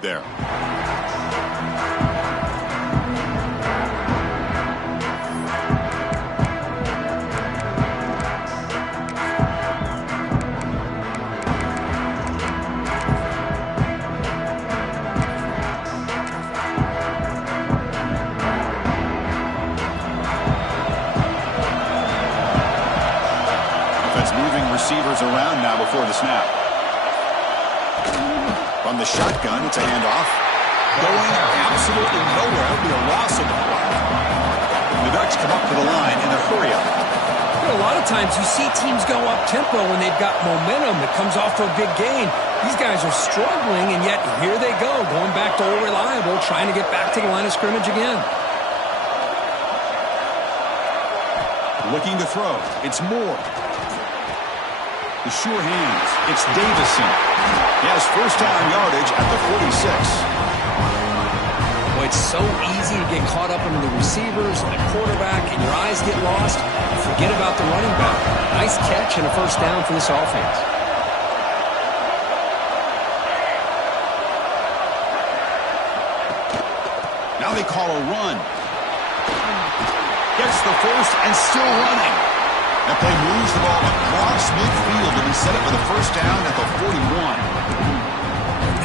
there. Moving receivers around now before the snap. From the shotgun, it's a handoff. Going absolutely nowhere. It'll be a loss of the play. The Ducks come up to the line in a hurry up. A lot of times you see teams go up-tempo when they've got momentum that comes off for a big gain. These guys are struggling, and yet here they go, going back to old reliable, trying to get back to the line of scrimmage again. Looking to throw. It's Moore. The sure hands. It's Davison. He has first down yardage at the 46. Boy, it's so easy to get caught up into the receivers and the quarterback, and your eyes get lost. Forget about the running back. Nice catch and a first down for this offense. Now they call a run. Gets the first and still running. That play moves the ball across midfield to be set up for the first down at the 41.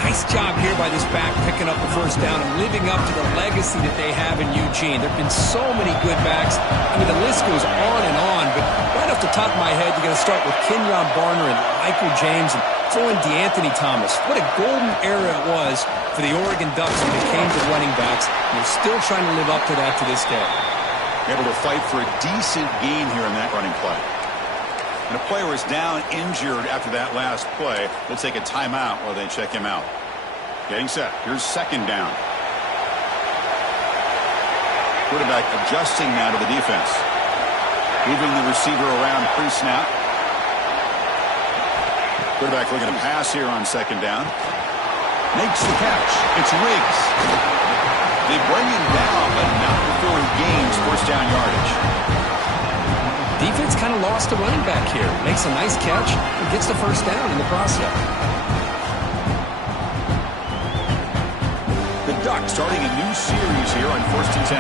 Nice job here by this back picking up the first down and living up to the legacy that they have in Eugene. There have been so many good backs. I mean, the list goes on and on, but right off the top of my head, you're going to start with Kenyon Barner and Michael James and throw in DeAnthony Thomas. What a golden era it was for the Oregon Ducks when it came to running backs. And they're still trying to live up to that to this day. Able to fight for a decent gain here in that running play. And a player is down injured after that last play. They'll take a timeout while they check him out. Getting set. Here's second down. Quarterback adjusting now to the defense. Moving the receiver around pre-snap. Quarterback looking to pass here on second down. Makes the catch. It's Riggs. They bring him down, but not before he gains first down yardage. Defense kind of lost the running back here. Makes a nice catch and gets the first down in the process. The Ducks starting a new series here on 1st and 10.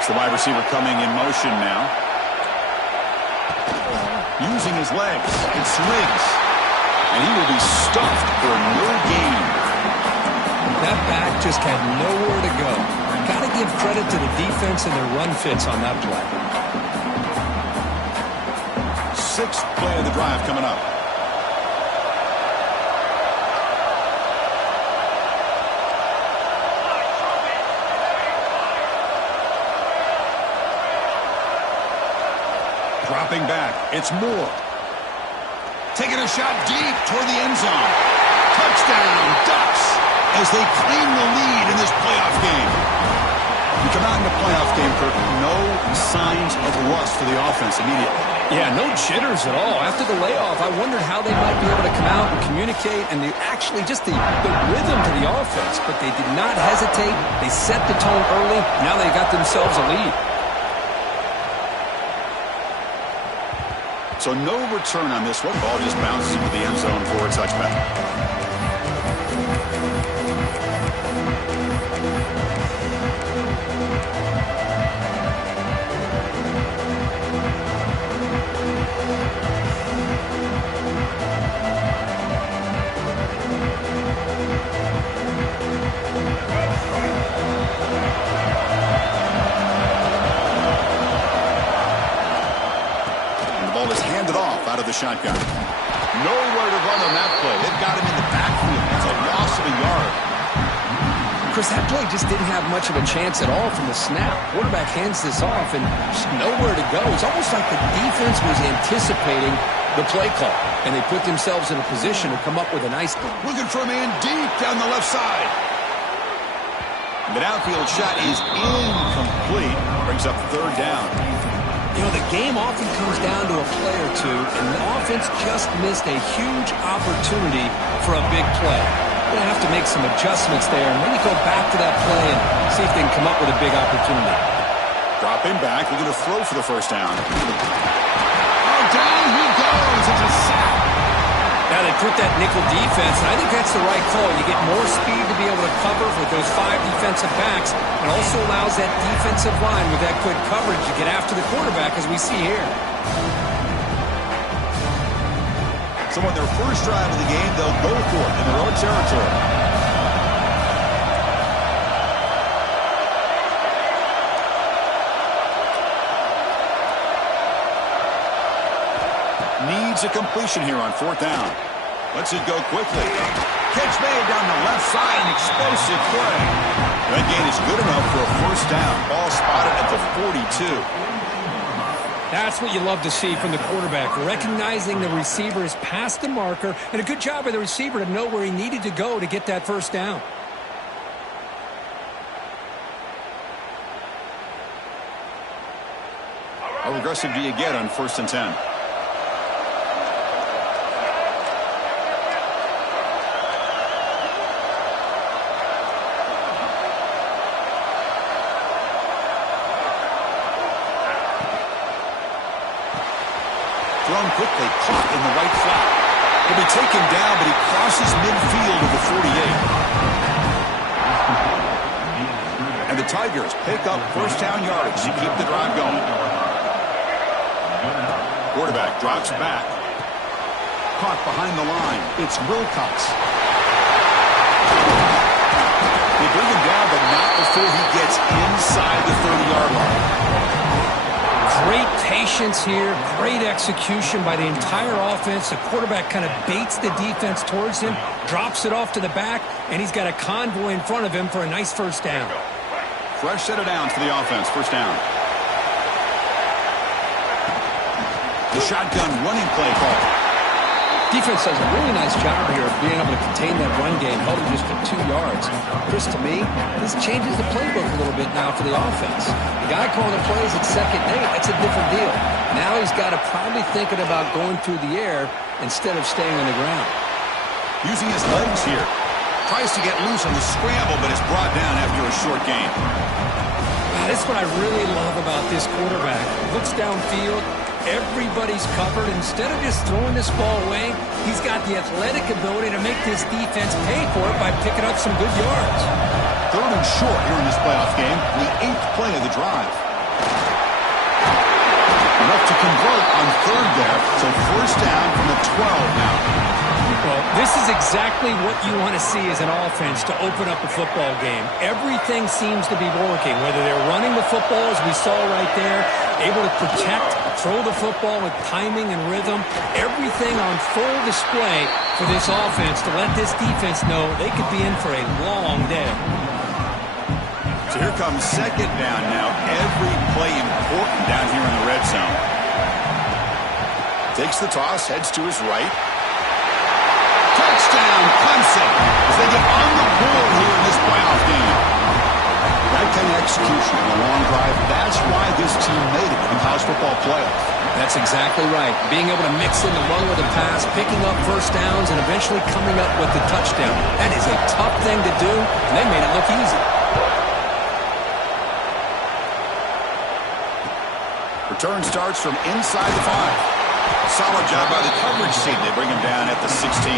It's the wide receiver coming in motion now. Using his legs. It's Riggs. And he will be stuffed for no gain. That back just had nowhere to go. Got to give credit to the defense and their run fits on that play. Sixth play of the drive coming up. Dropping back. It's Moore. Taking a shot deep toward the end zone. Touchdown, Ducks, as they claim the lead in this playoff game. You come out in the playoff game, Kirk, no signs of rust for the offense immediately. Yeah, no jitters at all. After the layoff, I wondered how they might be able to come out and communicate and actually just the rhythm to the offense. But they did not hesitate. They set the tone early. Now they got themselves a lead. So no return on this one. Ball just bounces into the end zone for a touchback. Out of the shotgun. Nowhere to run on that play. They've got him in the backfield. It's a loss of a yard. Chris, that play just didn't have much of a chance at all from the snap. Quarterback hands this off and just nowhere to go. It's almost like the defense was anticipating the play call, and they put themselves in a position to come up with a nice... Looking for a man deep down the left side. The downfield shot is incomplete. Brings up third down. You know, the game often comes down to a play or two, and the offense just missed a huge opportunity for a big play. They're going to have to make some adjustments there and maybe go back to that play and see if they can come up with a big opportunity. Dropping back, looking to throw for the first down. Oh, down he goes. It's a Yeah, they put that nickel defense, and I think that's the right call. You get more speed to be able to cover with those 5 defensive backs, and also allows that defensive line with that good coverage to get after the quarterback, as we see here. So on their first drive of the game, they'll go for it in their own territory. Needs a completion here on 4th down. Lets it go quickly. Catch made down the left side, an explosive play. That gain is good enough for a first down. Ball spotted at the 42. That's what you love to see from the quarterback, recognizing the receiver is past the marker, and a good job by the receiver to know where he needed to go to get that first down. How aggressive do you get on 1st and 10? Thrown quickly, caught in the right flat. He'll be taken down, but he crosses midfield of the 48. And the Tigers pick up first down yardage to keep the drive going. Quarterback drops back. Caught behind the line. It's Wilcox. They bring him down, but not before he gets inside the 30-yard line. Great patience here, great execution by the entire offense. The quarterback kind of baits the defense towards him, drops it off to the back, and he's got a convoy in front of him for a nice first down. Fresh set of downs for the offense, first down. The shotgun running play call. Defense does a really nice job here of being able to contain that run game, held him just for 2 yards. Chris, to me, this changes the playbook a little bit now for the offense. The guy calling the plays at 2nd and 8, that's a different deal. Now he's got to probably thinking about going through the air instead of staying on the ground. Using his legs here. Tries to get loose on the scramble, but is brought down after a short gain. That's what I really love about this quarterback. Looks downfield. Everybody's covered. Instead of just throwing this ball away, he's got the athletic ability to make this defense pay for it by picking up some good yards. 3rd and short here in this playoff game, the 8th play of the drive. Enough to convert on 3rd there, so first down from the 12 now. Well, this is exactly what you want to see as an offense to open up a football game. Everything seems to be working, whether they're running the football, as we saw right there, able to protect, throw the football with timing and rhythm. Everything on full display for this offense to let this defense know they could be in for a long day. So here comes 2nd down now. Every play important down here in the red zone. Takes the toss, heads to his right. Touchdown, Clemson, as they get on the board here in this playoff game. That kind of execution on a long drive, that's why this team made it in the college football playoff. That's exactly right. Being able to mix in the run with the pass, picking up first downs, and eventually coming up with the touchdown. That is a tough thing to do, and they made it look easy. Return starts from inside the 5. Solid job by the coverage team. They bring him down at the 16.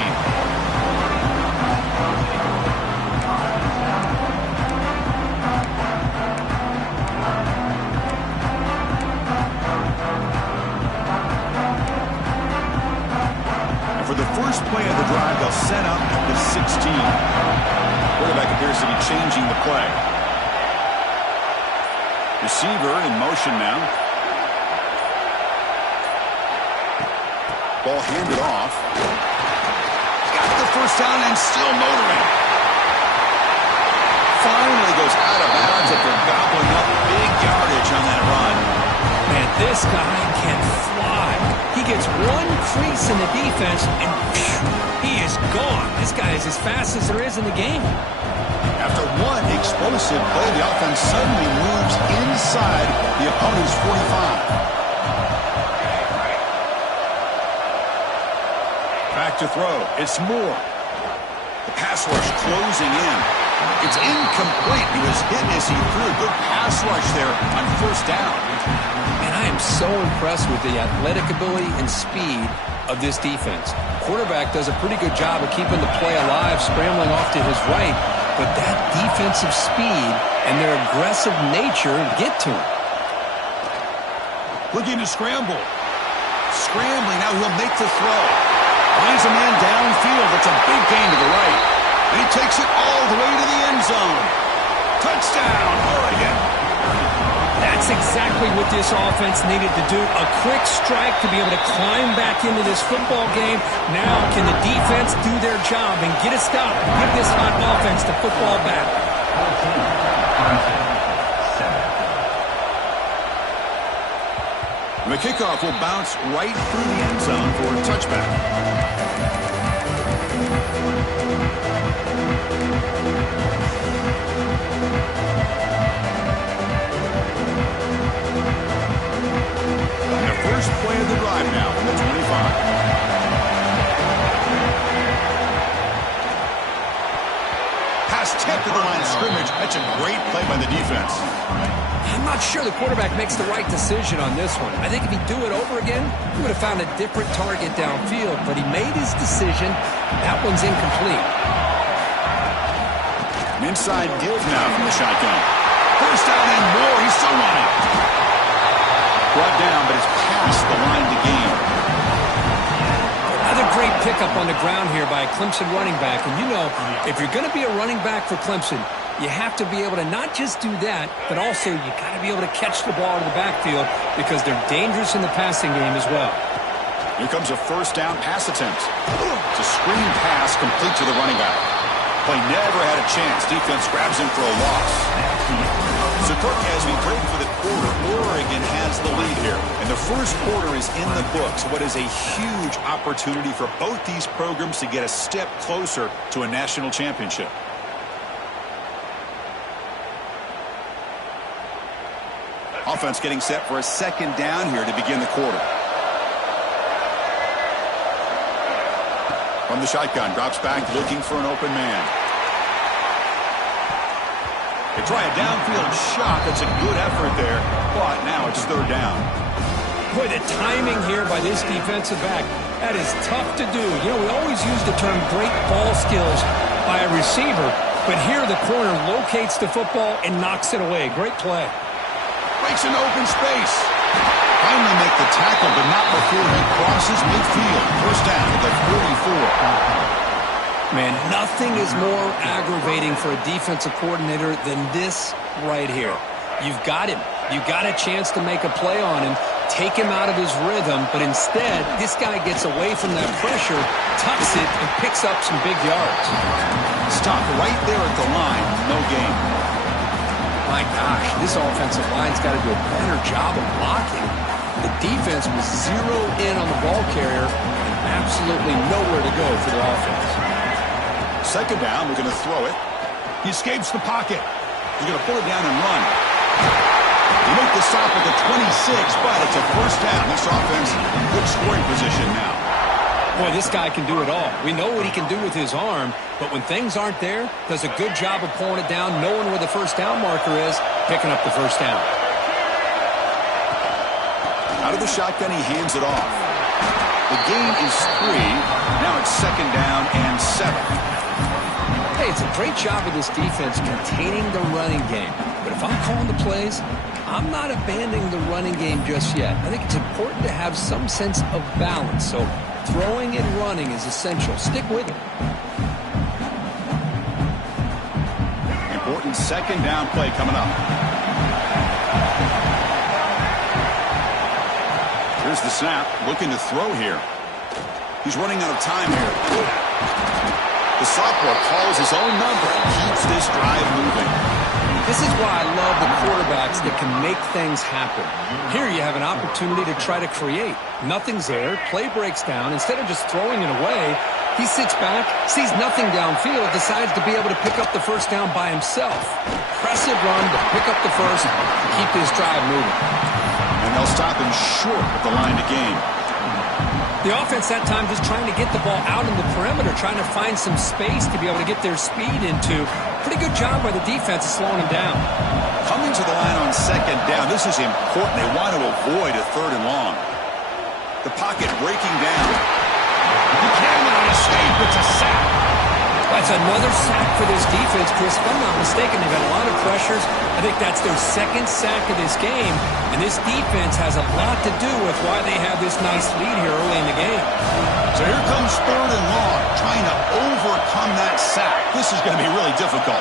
And for the first play of the drive, they'll set up at the 16. Quarterback appears to be changing the play. Receiver in motion now. Ball handed off. Got the first down and still motoring. Finally goes out of bounds after gobbling up big yardage on that run. Man, this guy can fly. He gets one crease in the defense, and he is gone. This guy is as fast as there is in the game. After one explosive play, the offense suddenly moves inside the opponent's 45. Back to throw. It's Moore. The pass rush closing in. It's incomplete. He was hit as he threw. Good pass rush there on first down. And I am so impressed with the athletic ability and speed of this defense. Quarterback does a pretty good job of keeping the play alive, scrambling off to his right, but that defensive speed and their aggressive nature get to him. Looking to scramble. Scrambling, now he'll make the throw. Finds a man downfield. It's a big gain to the right. And he takes it all the way to the end zone. Touchdown, Oregon. That's exactly what this offense needed to do. A quick strike to be able to climb back into this football game. Now can the defense do their job and get a stop? Give this hot offense the football back. The kickoff will bounce right through the end zone for a touchback. First play of the drive now on the 25. Pass tipped to the line of scrimmage. That's a great play by the defense. I'm not sure the quarterback makes the right decision on this one. I think if he'd do it over again, he would have found a different target downfield, but he made his decision. That one's incomplete. An inside give now from the shotgun. First down and more. He's still running. Brought down, but it's past the line to gain. Another great pickup on the ground here by a Clemson running back. And you know, if you're going to be a running back for Clemson, you have to be able to not just do that, but also you got to be able to catch the ball in the backfield because they're dangerous in the passing game as well. Here comes a first down pass attempt. It's a screen pass complete to the running back. Play never had a chance. Defense grabs him for a loss. So, Kirk, as we break for the quarter, Oregon has the lead here. And the first quarter is in the books. What is a huge opportunity for both these programs to get a step closer to a national championship. Offense getting set for a second down here to begin the quarter. From the shotgun, drops back looking for an open man. They try a downfield shot. That's a good effort there, but now it's third down. Boy, the timing here by this defensive back, that is tough to do. You know, we always use the term great ball skills by a receiver, but here the corner locates the football and knocks it away. Great play. Breaks an open space. Finally make the tackle, but not before he crosses midfield. First down at the 44. Man, nothing is more aggravating for a defensive coordinator than this right here. You've got him. You've got a chance to make a play on him, take him out of his rhythm, but instead, this guy gets away from that pressure, tucks it, and picks up some big yards. Stop right there at the line. No gain. My gosh, this offensive line's got to do a better job of blocking. The defense was zeroed in on the ball carrier and absolutely nowhere to go for the offense. Second down, we're going to throw it. He escapes the pocket. He's going to pull it down and run. He make the stop at the 26, but it's a first down. This offense, good scoring position now. Boy, this guy can do it all. We know what he can do with his arm, but when things aren't there, does a good job of pulling it down, knowing where the first down marker is, picking up the first down. Out of the shotgun, he hands it off. The gain is 3. Now it's second down and 7. Hey, it's a great job of this defense containing the running game. But if I'm calling the plays, I'm not abandoning the running game just yet. I think it's important to have some sense of balance. So throwing and running is essential. Stick with it. Important second down play coming up. Here's the snap. Looking to throw here. He's running out of time here. The sophomore calls his own number and keeps this drive moving. This is why I love the quarterbacks that can make things happen. Here you have an opportunity to try to create. Nothing's there. Play breaks down. Instead of just throwing it away, he sits back, sees nothing downfield, decides to be able to pick up the first down by himself. Impressive run to pick up the first, keep this drive moving. And they'll stop him short at the line to gain. The offense that time just trying to get the ball out in the perimeter, trying to find some space to be able to get their speed into. Pretty good job by the defense of slowing them down. Coming to the line on second down, this is important. They want to avoid a third and long. The pocket breaking down. You can't let a mistake. It's a sack. That's another sack for this defense, Chris. If I'm not mistaken, they've had a lot of pressures. I think that's their second sack of this game. And this defense has a lot to do with why they have this nice lead here early in the game. So here comes third and long, trying to overcome that sack. This is going to be really difficult.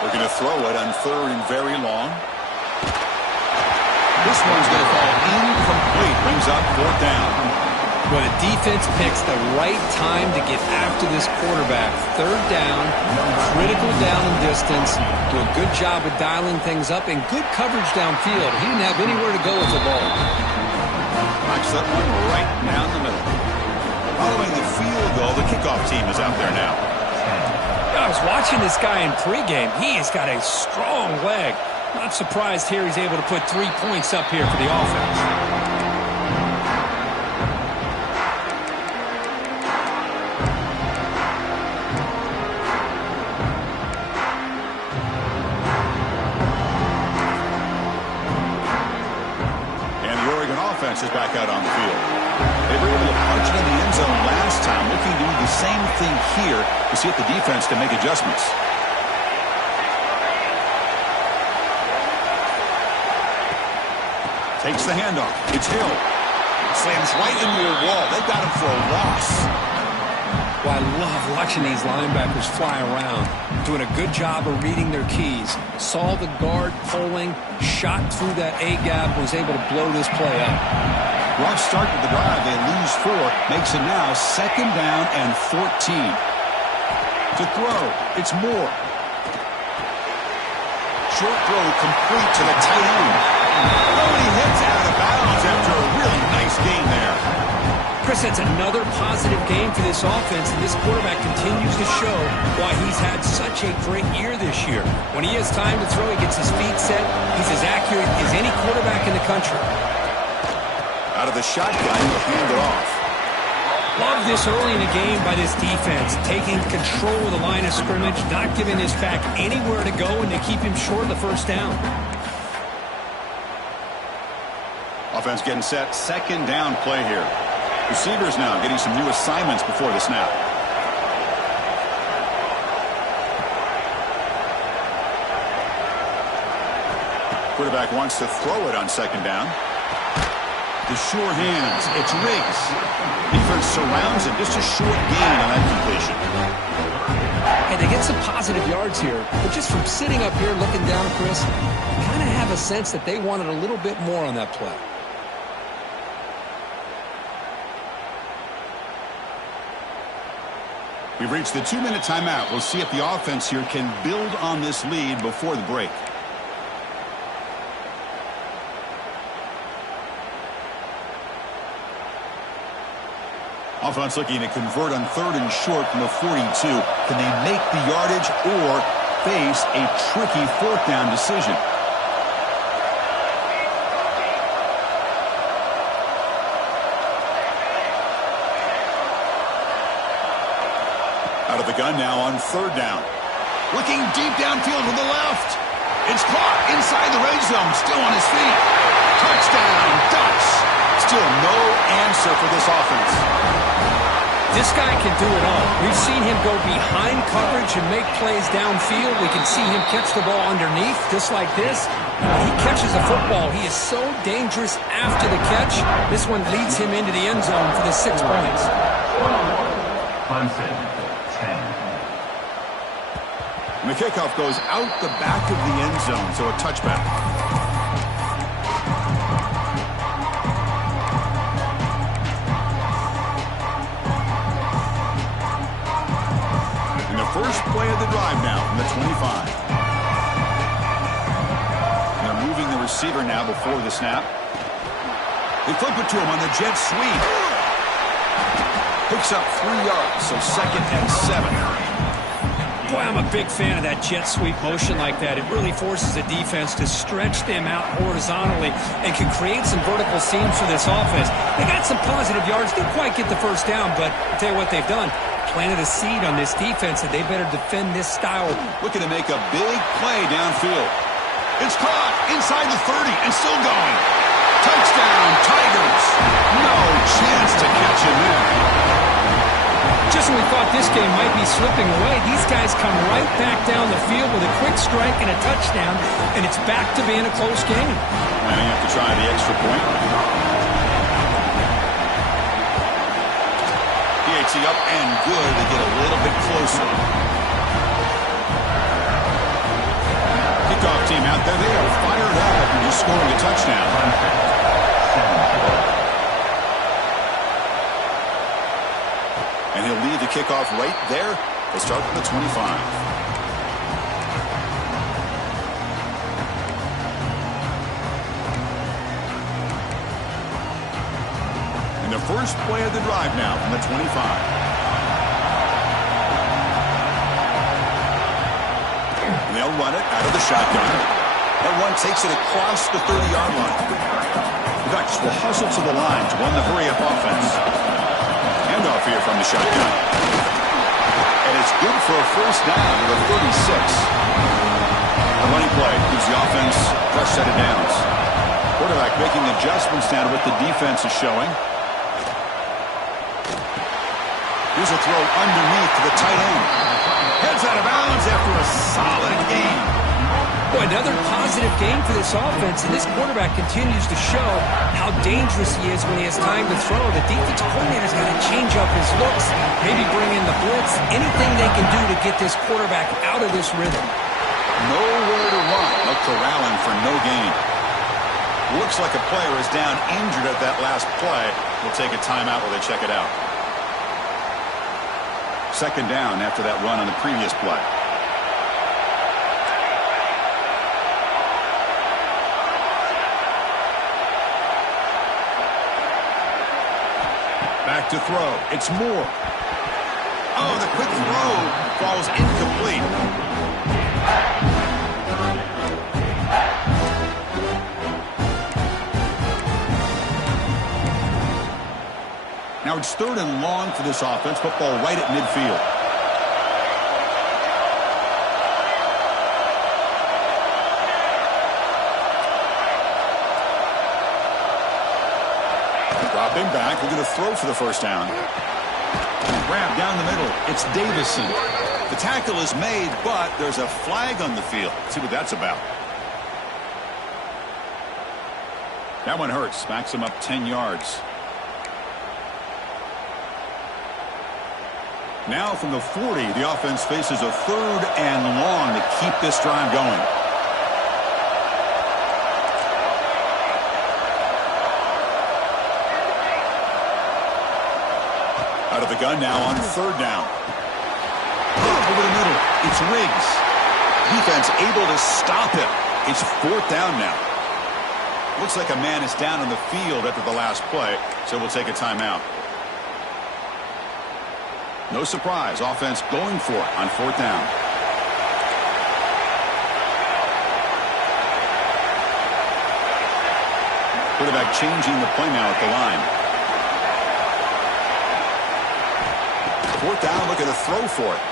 We're going to throw it on third and very long. This one's going to fall incomplete. Brings up fourth down. Well, the defense picks the right time to get after this quarterback. Third down, critical down and distance. Do a good job of dialing things up and good coverage downfield. He didn't have anywhere to go with the ball. Knocks that one right down the middle. Following the field goal, the kickoff team is out there now. I was watching this guy in pregame. He has got a strong leg. Not surprised here he's able to put 3 points up here for the offense. And the Oregon offense is back out on the field. They were able to punch it in the end zone last time, looking to do the same thing here to see if the defense can make adjustments. Takes the handoff. It's Hill. Slams right into a wall. They got him for a loss. Well, I love watching these linebackers fly around, doing a good job of reading their keys. Saw the guard pulling, shot through that A-gap, was able to blow this play up. Rough start to the drive. They lose 4. Makes it now second down and 14. To throw, it's Moore. Short throw complete to the tight end. Nobody hits out of bounds after a really nice game there. Chris, that's another positive game for this offense, and this quarterback continues to show why he's had such a great year this year. When he has time to throw, he gets his feet set. He's as accurate as any quarterback in the country. Out of the shotgun, he'll hand it off. Love this early in the game by this defense, taking control of the line of scrimmage, not giving this back anywhere to go, and to keep him short of the first down. Offense getting set. Second down play here. Receivers now getting some new assignments before the snap. Quarterback wants to throw it on second down. The sure hands. It's Riggs. Defense surrounds him. Just a short gain on that completion. And they get some positive yards here, but just from sitting up here looking down, Chris, you kind of have a sense that they wanted a little bit more on that play. We've reached the 2-minute timeout. We'll see if the offense here can build on this lead before the break. Offense looking to convert on third and short from the 42. Can they make the yardage or face a tricky fourth down decision? Out of the gun now on third down. Looking deep downfield to the left. It's caught inside the red zone. Still on his feet. Touchdown, Ducks. Still no answer for this offense. This guy can do it all. We've seen him go behind coverage and make plays downfield. We can see him catch the ball underneath, just like this. When he catches a football, he is so dangerous after the catch. This one leads him into the end zone for the 6 points. And the kickoff goes out the back of the end zone, so a touchback. And the first play of the drive now from the 25. And they're moving the receiver now before the snap. They flip it to him on the jet sweep. Picks up 3 yards, so second and 7. Boy, I'm a big fan of that jet sweep motion like that. It really forces the defense to stretch them out horizontally and can create some vertical seams for this offense. They got some positive yards. Didn't quite get the first down, but I'll tell you what they've done. Planted a seed on this defense that they better defend this style. Looking to make a big play downfield. It's caught inside the 30 and still going. Touchdown, Tigers. No chance to catch him there. Just when we thought this game might be slipping away, these guys come right back down the field with a quick strike and a touchdown, and it's back to being a close game. Lining up to try the extra point. PAT up and good to get a little bit closer. Kickoff team out there. They are fired up after just scoring a touchdown. And he'll lead the kickoff right there. They'll start from the 25. And the first play of the drive now from the 25. And they'll run it out of the shotgun. That one takes it across the 30-yard line. The Ducks will hustle to the line to run the hurry-up offense. Handoff here from the shotgun. And it's good for a first down to the 36. The running play gives the offense a fresh set of downs. Quarterback making adjustments now to what the defense is showing. Here's a throw underneath to the tight end. Heads out of bounds after a solid game. Boy, another positive game for this offense, and this quarterback continues to show how dangerous he is when he has time to throw. The defensive coordinator's got to change up his looks, maybe bring in the blitz, anything they can do to get this quarterback out of this rhythm. Nowhere to run. No corralling for no gain. Looks like a player is down injured at that last play. We'll take a timeout while they check it out. Second down after that run on the previous play. Back to throw. It's Moore. Oh, the quick throw falls incomplete. Now it's third and long for this offense. Football right at midfield. Dropping back, we're going to throw for the first down. Grab down the middle. It's Davison. The tackle is made, but there's a flag on the field. Let's see what that's about. That one hurts. Backs him up 10 yards. Now from the 40, the offense faces a third and long to keep this drive going. Out of the gun now on third down. Over the middle, it's Riggs. Defense able to stop him. It's fourth down now. Looks like a man is down on the field after the last play, so we'll take a timeout. No surprise, offense going for it on fourth down. Quarterback changing the play now at the line. Fourth down, looking to throw for it.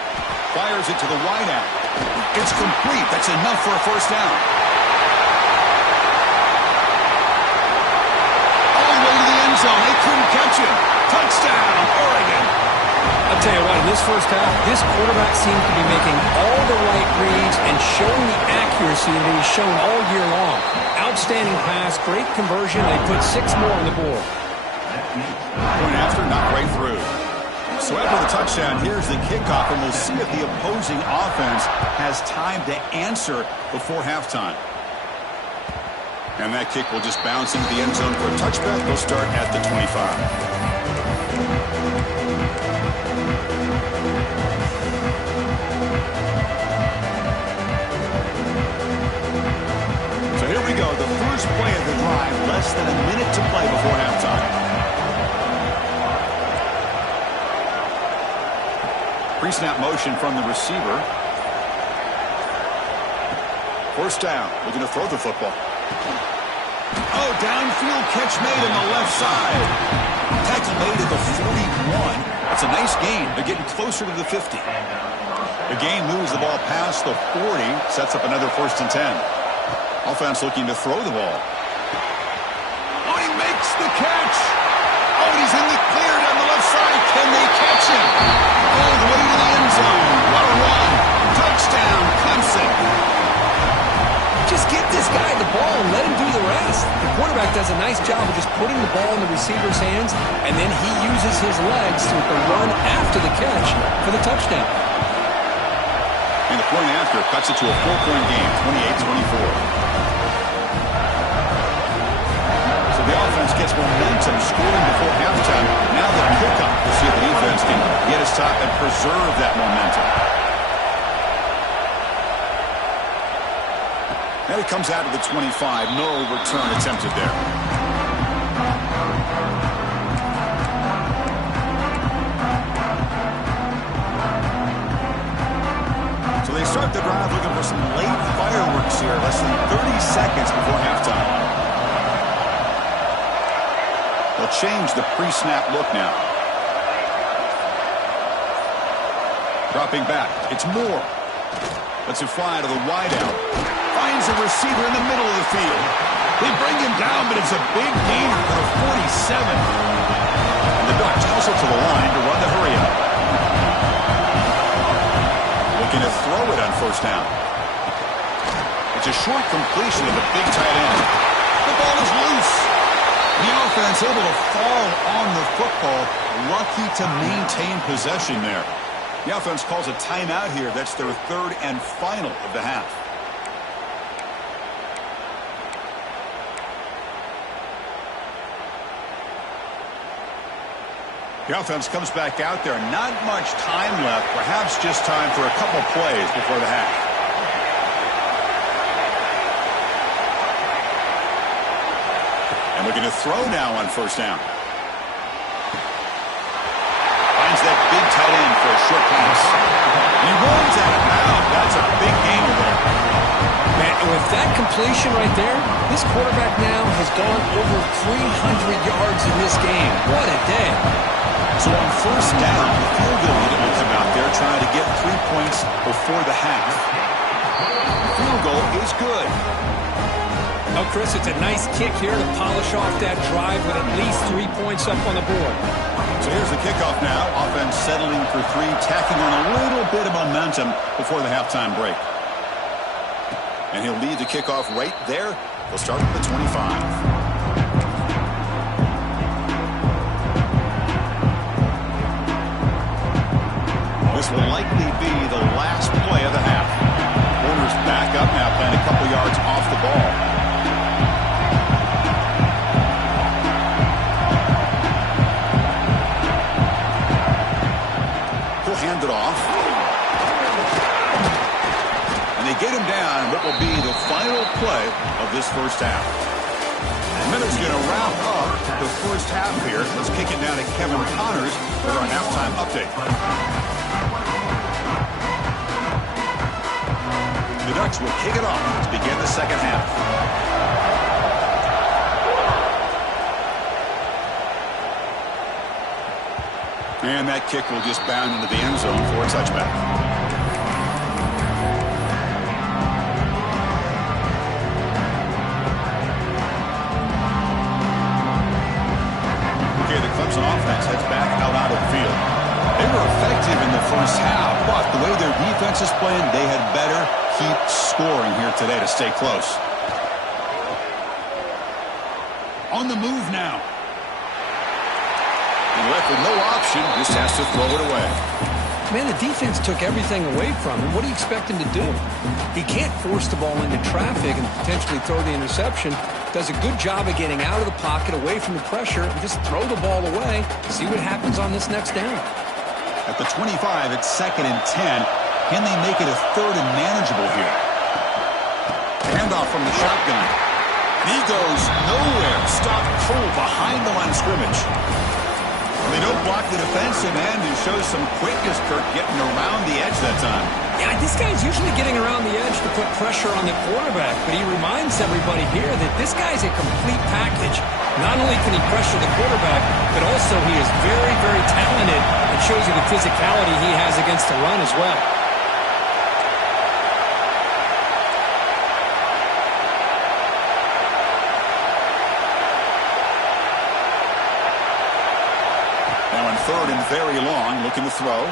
Fires it to the wide out. It's complete. That's enough for a first down. All the way to the end zone. They couldn't catch him. Touchdown, Oregon. I'll tell you what, in this first half, this quarterback seems to be making all the right reads and showing the accuracy that he's shown all year long. Outstanding pass, great conversion. They put 6 more on the board. Point after, not right through. So after the touchdown, here's the kickoff, and we'll see if the opposing offense has time to answer before halftime. And that kick will just bounce into the end zone for a touchback. They'll start at the 25. Here we go, the first play of the drive, less than a minute to play before halftime. Pre-snap motion from the receiver. First down. Looking to throw the football. Oh, downfield catch made on the left side. Tackle made at the 41. That's a nice gain. They're getting closer to the 50. The game moves the ball past the 40. Sets up another 1st and 10. Offense looking to throw the ball. Oh, he makes the catch. Oh, he's in the clear down the left side. Can they catch him? All the way to the end zone. What a run. Touchdown, Clemson. Just get this guy the ball and let him do the rest. The quarterback does a nice job of just putting the ball in the receiver's hands, and then he uses his legs to the run after the catch for the touchdown. And the point after cuts it to a 4-point game, 28-24. So the offense gets momentum, scoring before halftime. Now the pickup to see if the defense can get a stop and preserve that momentum. Now he comes out of the 25. No return attempted there. So they start the drive looking for some late fireworks here. Less than 30 seconds before halftime. They'll change the pre-snap look now. Dropping back. It's Moore. Lets it fly to the wideout. Finds a receiver in the middle of the field. They bring him down, but it's a big gain for the 47. And the Ducks hustle to the line to run the hurry up. Looking to throw it on 1st down. It's a short completion of the big tight end. The ball is loose. The offense able to fall on the football. Lucky to maintain possession there. The offense calls a timeout here. That's their 3rd and final of the half. The offense comes back out there. Not much time left. Perhaps just time for a couple plays before the half. And looking to throw now on 1st down. Finds that big tight end for a short pass. He runs out of bounds. That's a big gainer there. Man, and with that completion right there, this quarterback now has gone over 300 yards in this game. What a day. So on 1st down, the field goal unit will come out there trying to get 3 points before the half. The field goal is good. Oh, Chris, it's a nice kick here to polish off that drive with at least 3 points up on the board. So here's the kickoff now. Offense settling for 3, tacking on a little bit of momentum before the halftime break. And he'll lead the kickoff right there. He'll start at the 25. This will likely be the last play of the half. Warner's back up now, playing a couple yards off the ball. He'll hand it off. And they get him down what will be the final play of this 1st half. And Miller's going to wrap up the 1st half here. Let's kick it down to Kevin Connors for our halftime update. The Ducks will kick it off to begin the 2nd half. And that kick will just bound into the end zone for a touchback. Okay, the Clemson offense heads back out onto the field. They were effective in the 1st half, but the way their defense is playing, they had better keep scoring here today to stay close. On the move now. And left with no option, just has to throw it away. Man, the defense took everything away from him. What do you expect him to do? He can't force the ball into traffic and potentially throw the interception. Does a good job of getting out of the pocket, away from the pressure, and just throw the ball away. See what happens on this next down. At the 25, it's 2nd and 10. Can they make it a 3rd and manageable here? Handoff from the shotgun. He goes nowhere. Stopped cold behind the line of scrimmage. They don't block the defensive end who shows some quickness, Kirk, getting around the edge that time. Yeah, this guy's usually getting around the edge to put pressure on the quarterback, but he reminds everybody here that this guy's a complete package. Not only can he pressure the quarterback, but also he is very, very talented and shows you the physicality he has against the run as well. Now on third and very long, looking to throw.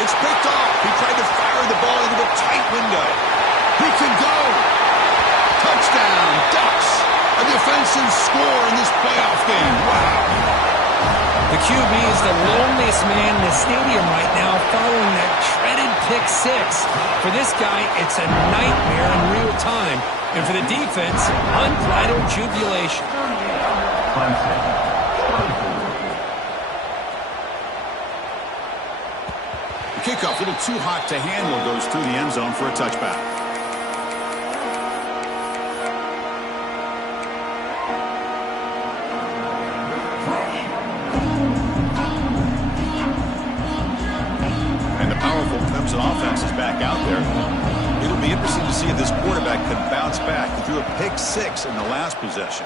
It's picked off. He tried to fire the ball into a tight window. He can go. Touchdown, Ducks. A defensive score in this playoff game. Wow. The QB is the loneliest man in the stadium right now following that shredded pick six. For this guy, it's a nightmare in real time. And for the defense, unbridled jubilation. Kickoff, a little too hot to handle, goes through the end zone for a touchback. And the powerful Clemson offense is back out there. It'll be interesting to see if this quarterback can bounce back. He threw a pick six in the last possession.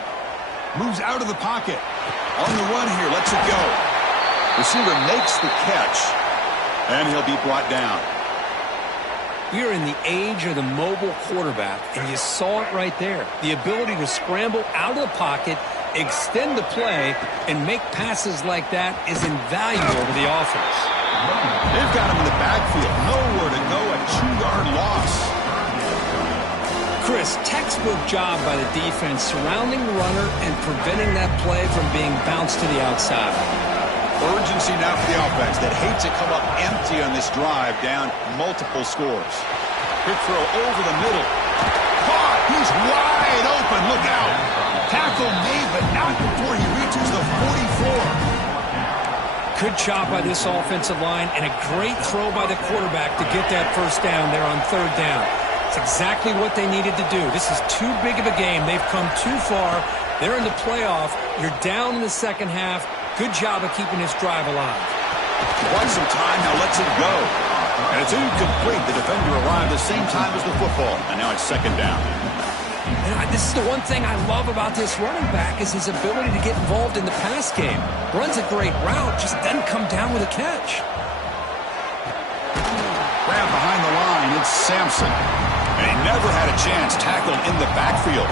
Moves out of the pocket. On the run here, lets it go. Receiver makes the catch. And he'll be brought down. We are in the age of the mobile quarterback, and you saw it right there. The ability to scramble out of the pocket, extend the play, and make passes like that is invaluable to the offense. They've got him in the backfield. Nowhere to go, a 2-yard loss. Chris, textbook job by the defense surrounding the runner and preventing that play from being bounced to the outside. Urgency now for the offense that hates to come up empty on this drive, down multiple scores. Quick throw over the middle. Caught! He's wide open. Look out. Tackle made, but not before he reaches the 44. Good job by this offensive line and a great throw by the quarterback to get that first down there on third down. It's exactly what they needed to do. This is too big of a game. They've come too far. They're in the playoff. You're down in the second half. Good job of keeping this drive alive. Won some time, now lets it go. And it's incomplete. The defender arrived the same time as the football. And now it's second down. And this is the one thing I love about this running back is his ability to get involved in the pass game. Runs a great route, just doesn't come down with a catch. Grab behind the line, it's Sampson. And he never had a chance tackled in the backfield.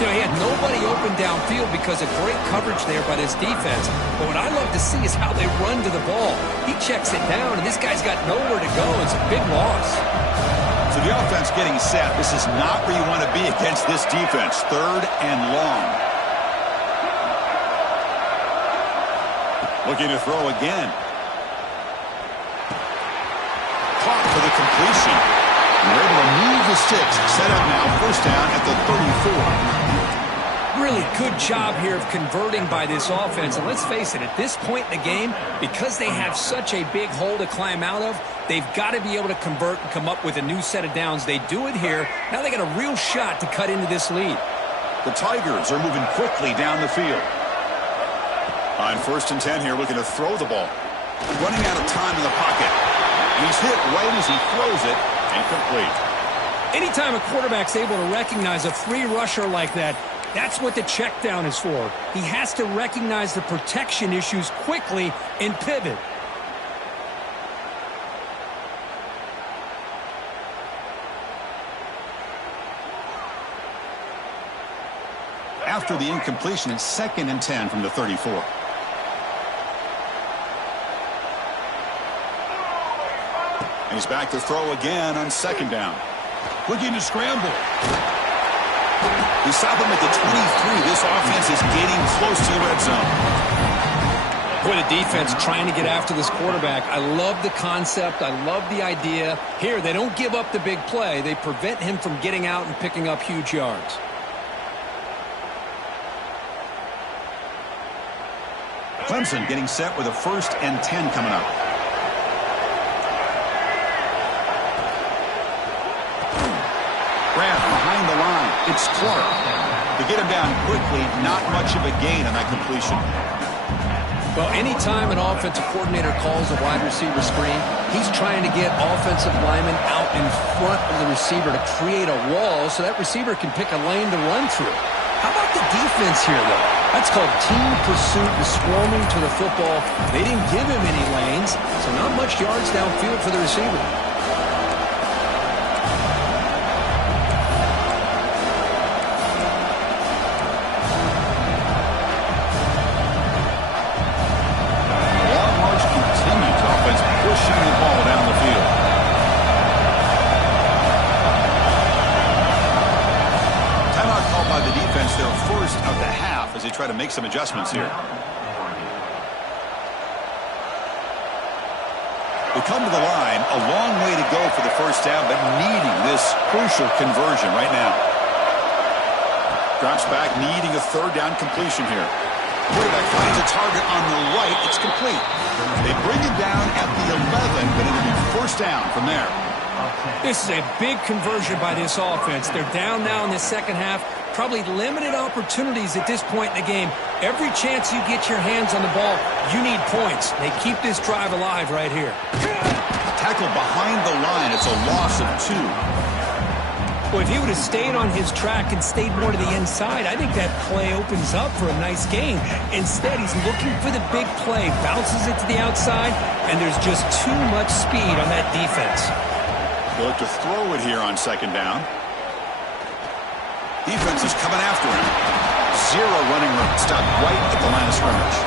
You know, he had nobody open downfield because of great coverage there by this defense. But what I love to see is how they run to the ball. He checks it down, and this guy's got nowhere to go. It's a big loss. So the offense getting set. This is not where you want to be against this defense. Third and long. Looking to throw again. Caught for the completion. They're able to move the sticks. Set up now, first down at the 34. Really good job here of converting by this offense. And let's face it, at this point in the game, because they have such a big hole to climb out of, they've got to be able to convert and come up with a new set of downs. They do it here. Now they got a real shot to cut into this lead. The Tigers are moving quickly down the field. On first and 10 here, looking to throw the ball. Running out of time in the pocket. He's hit right as he throws it. Incomplete. Anytime a quarterback's able to recognize a free rusher like that, that's what the check down is for. He has to recognize the protection issues quickly and pivot. After the incompletion, it's second and 10 from the 34. And he's back to throw again on second down. Looking to scramble. We stop him at the 23. This offense is getting close to the red zone. Boy, the defense trying to get after this quarterback. I love the concept. I love the idea. Here, they don't give up the big play. They prevent him from getting out and picking up huge yards. Clemson getting set with a first and 10 coming up. Grab behind the line. It's Clark. To get him down quickly, not much of a gain on that completion. Well, anytime an offensive coordinator calls a wide receiver screen, he's trying to get offensive linemen out in front of the receiver to create a wall so that receiver can pick a lane to run through. How about the defense here, though? That's called team pursuit and swarming to the football. They didn't give him any lanes, so not much yards downfield for the receiver. Pushing the ball down the field. Timeout called by the defense, their first of the half, as they try to make some adjustments here. They come to the line, a long way to go for the first down, but needing this crucial conversion right now. Drops back, needing a third down completion here. Quarterback finds a target on the right. It's complete. They bring him down at the 11, but it'll be first down from there. This is a big conversion by this offense. They're down now in the second half. Probably limited opportunities at this point in the game. Every chance you get your hands on the ball, you need points. They keep this drive alive right here. Tackle behind the line. It's a loss of 2. Well, if he would have stayed on his track and stayed more to the inside, I think that play opens up for a nice gain. Instead, he's looking for the big play, bounces it to the outside, and there's just too much speed on that defense. They'll look to throw it here on second down. Defense is coming after him. 0 running room. Stopped right at the line of scrimmage.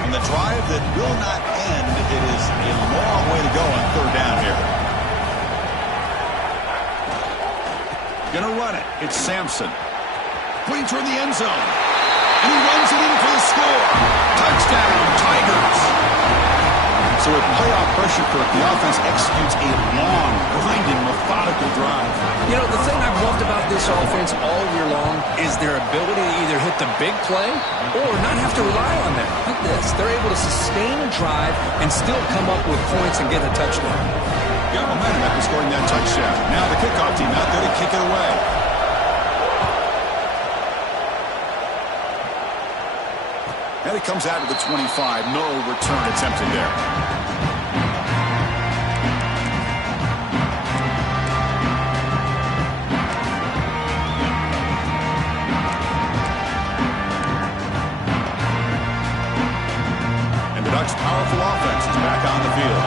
On the drive that will not end, it is a long way to go on third down here. Gonna run it. It's Sampson. Pointing toward the end zone. And he runs it in for the score. Touchdown, Tigers. So with playoff pressure, Kirk, the offense executes a long, grinding, methodical drive. You know, the thing I've loved about this offense all year long is their ability to either hit the big play or not have to rely on them. Look at this. They're able to sustain a drive and still come up with points and get a touchdown. Got momentum after scoring that touchdown. Now the kickoff team out there to kick it away. And it comes out to the 25. No return attempted there. And the Ducks' powerful offense is back on the field.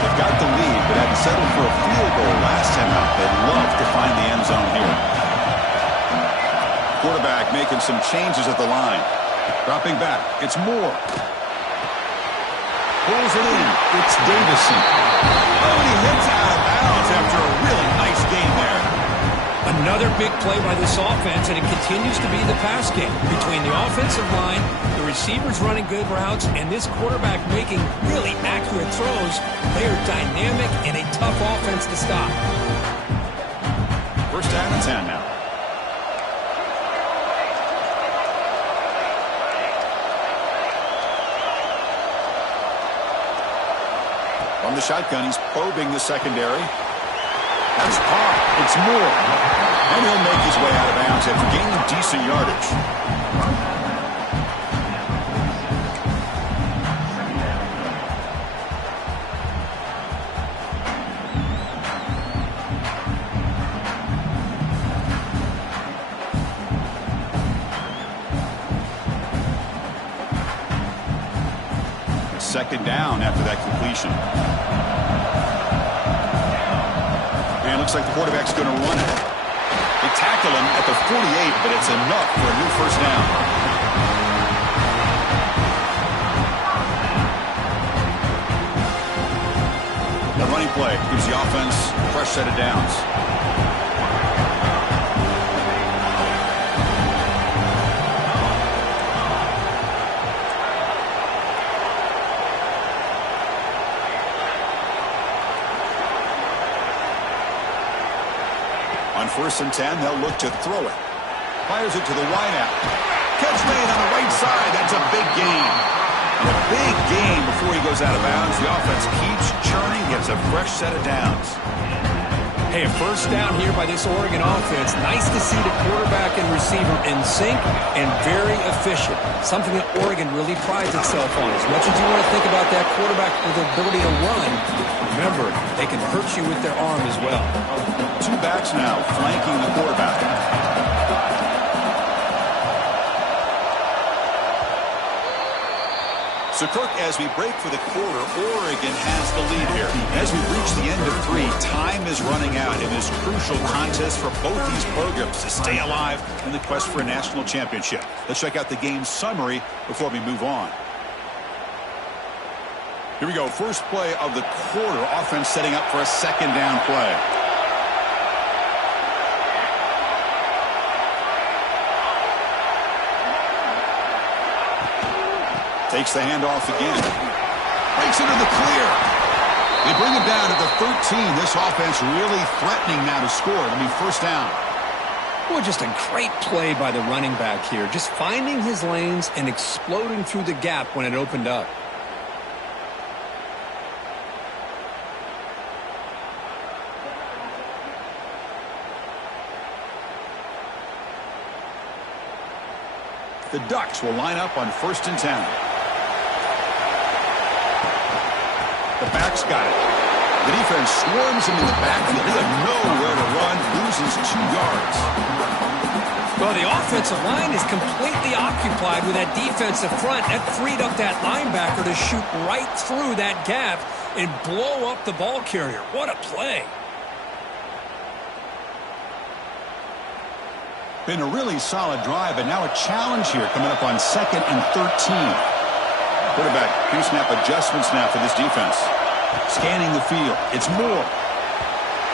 They've got the lead, but had to settle for a field goal last time out. They'd love to find the end zone here. Quarterback making some changes at the line. Dropping back. It's Moore. Pulls it in. It's Davison. Oh, and he hits out of bounds after a really nice game there. Another big play by this offense, and it continues to be the pass game. Between the offensive line, the receivers running good routes, and this quarterback making really accurate throws, they are dynamic and a tough offense to stop. First down and 10 now. From the shotgun, he's probing the secondary. That's Parr. It's Moore. And he'll make his way out of bounds after gaining decent yardage. Second down after that completion. And it looks like the quarterback's going to run it. They tackle him at the 48, but it's enough for a new first down. The running play gives the offense a fresh set of downs. On 1st and 10, they'll look to throw it. Fires it to the wideout. Catch made on the right side. That's a big gain. And a big gain gain before he goes out of bounds. The offense keeps churning, gets a fresh set of downs. Hey, a first down here by this Oregon offense. Nice to see the quarterback and receiver in sync and very efficient. Something that Oregon really prides itself on. As much as you want to think about that quarterback with the ability to run, remember, they can hurt you with their arm as well. Two backs now flanking the quarterback. So, Kirk, as we break for the quarter, Oregon has the lead here. As we reach the end of 3, time is running out in this crucial contest for both these programs to stay alive in the quest for a national championship. Let's check out the game summary before we move on. Here we go. First play of the quarter. Offense setting up for a second down play. Takes the handoff again. Breaks into the clear. They bring him down to the 13. This offense really threatening now to score. It'll be first down. Well, just a great play by the running back here. Just finding his lanes and exploding through the gap when it opened up. The Ducks will line up on 1st and 10. The back's got it. The defense swarms him in the backfield. He had nowhere to run, loses 2 yards. Well, the offensive line is completely occupied with that defensive front. That freed up that linebacker to shoot right through that gap and blow up the ball carrier. What a play. Been a really solid drive, but now a challenge here coming up on 2nd and 13. Quarterback pre-snap adjustments now for this defense. Scanning the field. It's Moore.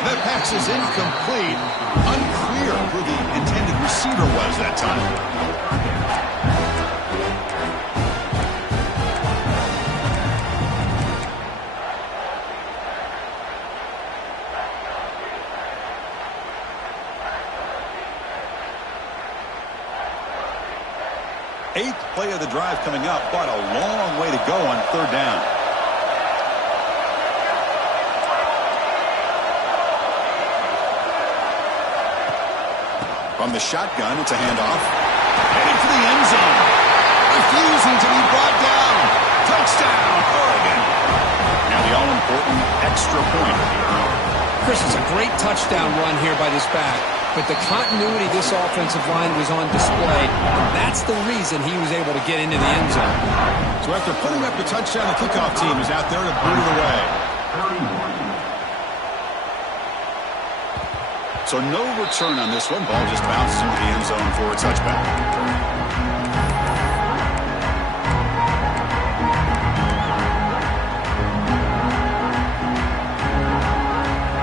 That pass is incomplete. Unclear who the intended receiver was that time. 8th play of the drive coming up, but a long way to go on 3rd down. From the shotgun, it's a handoff. Headed for the end zone. Refusing to be brought down. Touchdown, Oregon. Now the all-important extra point. Chris, it's a great touchdown run here by this back. But the continuity this offensive line was on display. That's the reason he was able to get into the end zone. So after putting up the touchdown, the kickoff team is out there to boot it away. So no return on this one. Ball just bounces into the end zone for a touchback.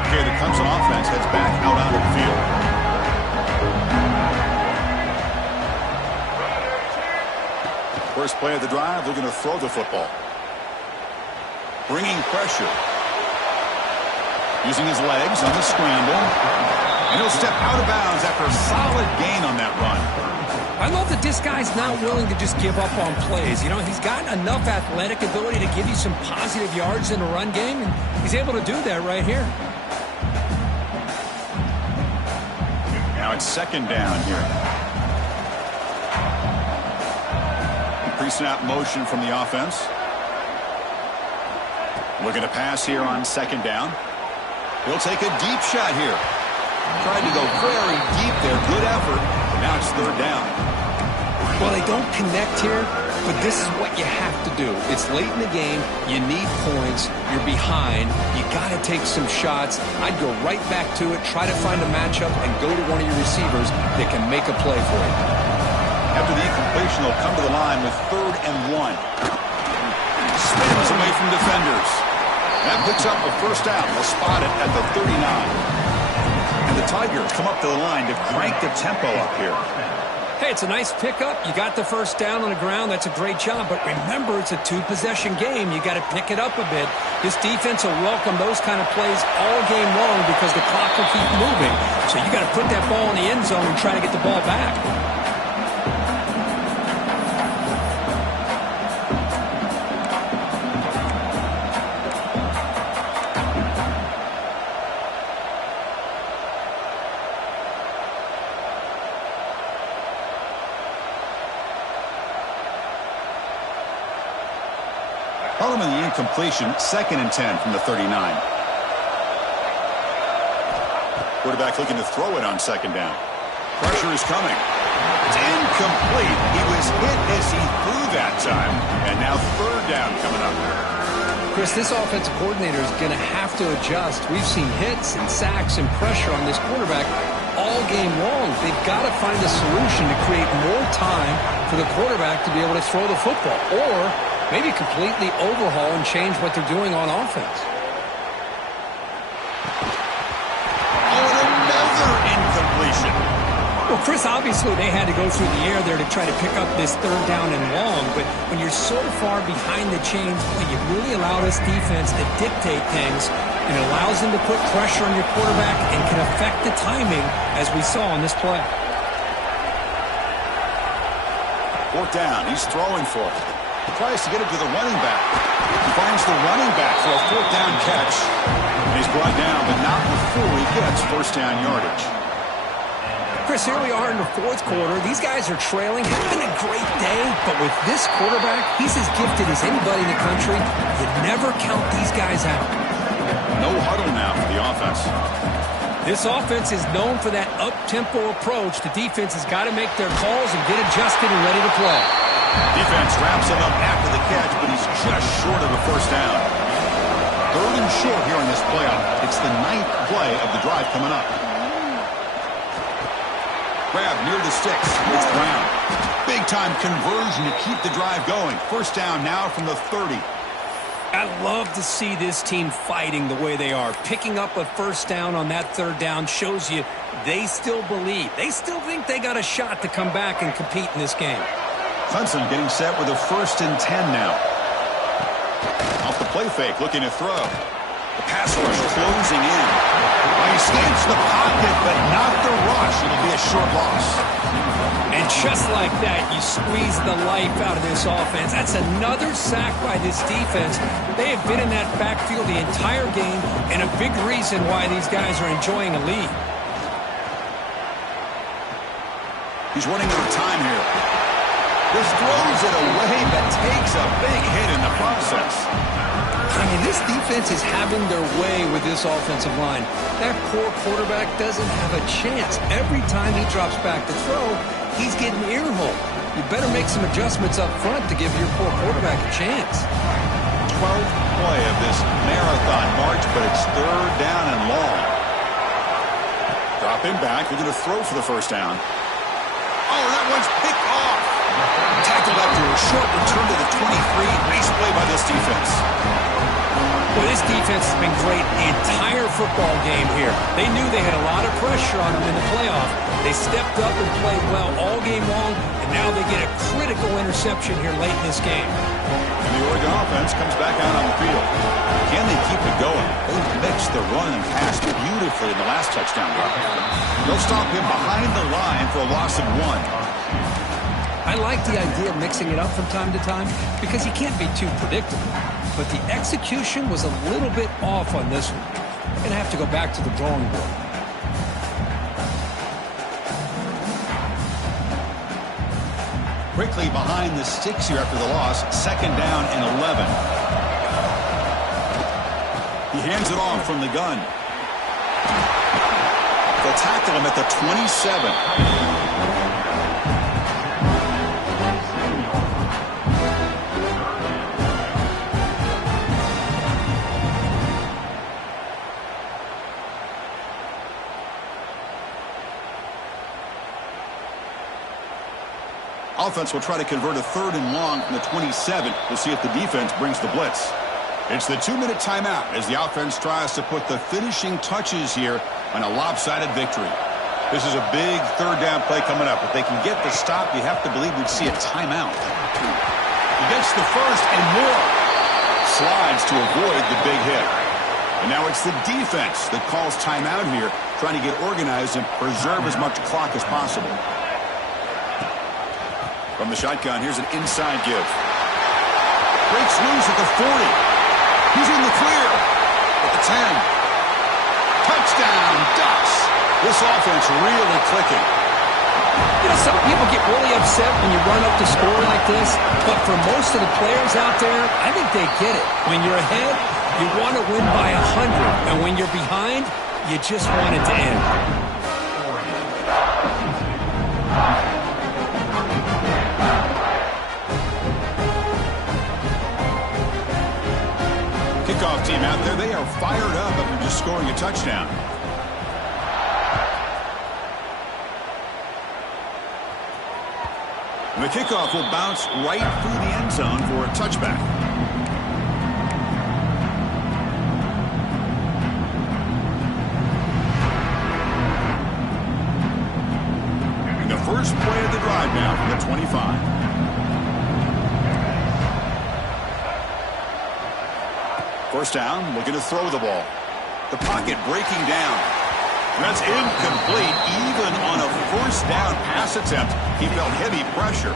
Okay, the Clemson offense heads back out onto the field. First play of the drive, they're going to throw the football. Bringing pressure. Using his legs on the scramble. And he'll step out of bounds after a solid gain on that run. I love that this guy's not willing to just give up on plays. You know, he's got enough athletic ability to give you some positive yards in the run game, and he's able to do that right here. Now it's 2nd down here. Pre-snap motion from the offense. Looking to pass here on 2nd down. He'll take a deep shot here. Tried to go very deep there. Good effort. But now it's 3rd down. Well, they don't connect here, but this is what you have to do. It's late in the game. You need points. You're behind. You got to take some shots. I'd go right back to it, try to find a matchup, and go to one of your receivers that can make a play for you. After the incompletion, they'll come to the line with 3rd and 1. Spins away from defenders. That picks up a first down. They'll spot it at the 39. And the Tigers come up to the line to crank the tempo up here. Hey, it's a nice pickup. You got the first down on the ground. That's a great job. But remember, it's a 2-possession game. You got to pick it up a bit. This defense will welcome those kind of plays all game long because the clock will keep moving. So you got to put that ball in the end zone and try to get the ball back. Following the incompletion, 2nd and 10 from the 39. Quarterback looking to throw it on 2nd down. Pressure is coming. It's incomplete. He was hit as he threw that time. And now 3rd down coming up. Chris, this offensive coordinator is going to have to adjust. We've seen hits and sacks and pressure on this quarterback all game long. They've got to find a solution to create more time for the quarterback to be able to throw the football, or maybe completely overhaul and change what they're doing on offense. Oh, and another incompletion. Well, Chris, obviously they had to go through the air there to try to pick up this 3rd down and long, but when you're so far behind the chains, you really allow this defense to dictate things, and it allows them to put pressure on your quarterback and can affect the timing, as we saw on this play. 4th down, he's throwing for it. He tries to get it to the running back. He finds the running back for a 4th down catch. And he's brought down, but not before he gets 1st down yardage. Chris, here we are in the 4th quarter. These guys are trailing. Having a great day, but with this quarterback, he's as gifted as anybody in the country. You never count these guys out. No huddle now for the offense. This offense is known for that up-tempo approach. The defense has got to make their calls and get adjusted and ready to play. Defense wraps him up after the catch, but he's just short of a 1st down. 3rd and short here in this playoff. It's the 9th play of the drive coming up. Grab near the sticks. It's Brown. Big-time conversion to keep the drive going. 1st down now from the 30. I love to see this team fighting the way they are. Picking up a 1st down on that 3rd down shows you they still believe. They still think they got a shot to come back and compete in this game. Clemson getting set with a 1st and 10 now. Off the play fake, looking to throw. The pass rush closing in. He escapes the pocket, but not the rush. It'll be a short loss. And just like that, you squeeze the life out of this offense. That's another sack by this defense. They have been in that backfield the entire game, and a big reason why these guys are enjoying a lead. He's running out of time here. Just throws it away, but takes a big hit in the process. I mean, this defense is having their way with this offensive line. That poor quarterback doesn't have a chance. Every time he drops back to throw, he's getting earholed. You better make some adjustments up front to give your poor quarterback a chance. 12th play of this marathon march, but it's 3rd down and long. Dropping back, looking to throw for the 1st down. Oh, that one's picked off. Tackled after a short return to the 23. Nice play by this defense. Well, this defense has been great the entire football game here. They knew they had a lot of pressure on them in the playoff. They stepped up and played well all game long, and now they get a critical interception here late in this game. And the Oregon offense comes back out on the field. Can they keep it going? They mixed the run and pass beautifully in the last touchdown drive. They'll stop him behind the line for a loss of 1. I like the idea of mixing it up from time to time because you can't be too predictable. But the execution was a little bit off on this one. Going to have to go back to the drawing board. Quickly behind the sticks here after the loss. 2nd down and 11. He hands it off from the gun. They'll tackle him at the 27. Offense will try to convert a 3rd and long from the 27. We'll see if the defense brings the blitz. It's the 2-minute timeout as the offense tries to put the finishing touches here on a lopsided victory. This is a big 3rd down play coming up. If they can get the stop, you have to believe we'd see a timeout. He gets the 1st and more. Slides to avoid the big hit. And now it's the defense that calls timeout here, trying to get organized and preserve as much clock as possible. From the shotgun, here's an inside give. Breaks loose at the 40. He's in the clear at the 10. Touchdown, Ducks. This offense really clicking. You know, some people get really upset when you run up the score like this, but for most of the players out there, I think they get it. When you're ahead, you want to win by 100, and when you're behind, you just want it to end. Kickoff team out there, they are fired up after just scoring a touchdown. The kickoff will bounce right through the end zone for a touchback. And the first play of the drive now from the 25. First down, looking to throw the ball. The pocket breaking down. That's incomplete. Even on a first down pass attempt, he felt heavy pressure.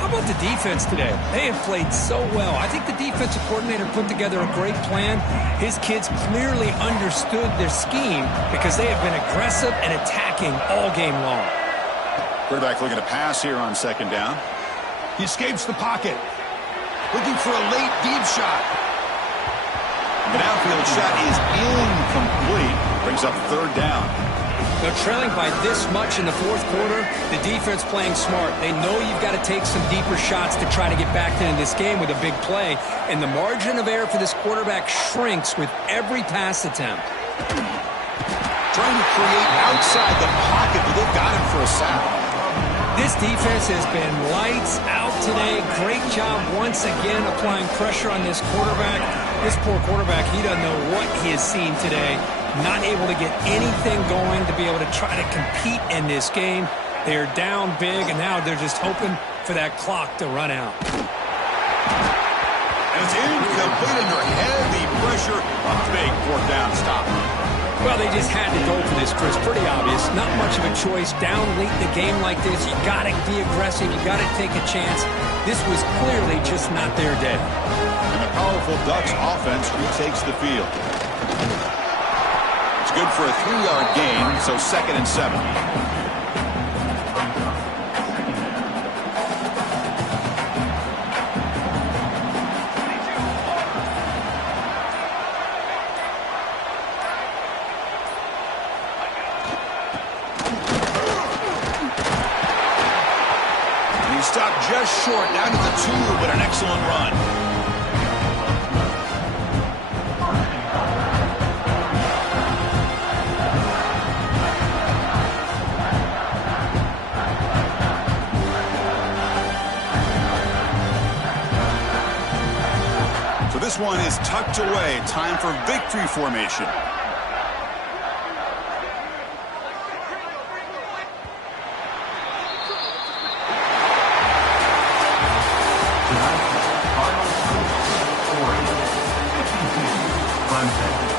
How about the defense today? They have played so well. I think the defensive coordinator put together a great plan. His kids clearly understood their scheme because they have been aggressive and attacking all game long. Quarterback looking to pass here on second down. He escapes the pocket. Looking for a late deep shot. The downfield shot is incomplete. Brings up third down. They're trailing by this much in the fourth quarter. The defense playing smart. They know you've got to take some deeper shots to try to get back into this game with a big play. And the margin of error for this quarterback shrinks with every pass attempt. Trying to create outside the pocket, but they've got him for a sack. This defense has been lights out today. Great job once again applying pressure on this quarterback. This poor quarterback, he doesn't know what he has seen today. Not able to get anything going to be able to try to compete in this game. They're down big, and now they're just hoping for that clock to run out. And it's incomplete under heavy pressure. A big fourth down stop. Well, they just had to go for this, Chris. Pretty obvious. Not much of a choice. Down late in the game like this, you got to be aggressive. You got to take a chance. This was clearly just not their day. And the powerful Ducks offense retakes the field. It's good for a 3-yard gain, so 2nd and 7. Stopped just short, down to the 2, but an excellent run. So this one is tucked away. Time for victory formation. Clemson.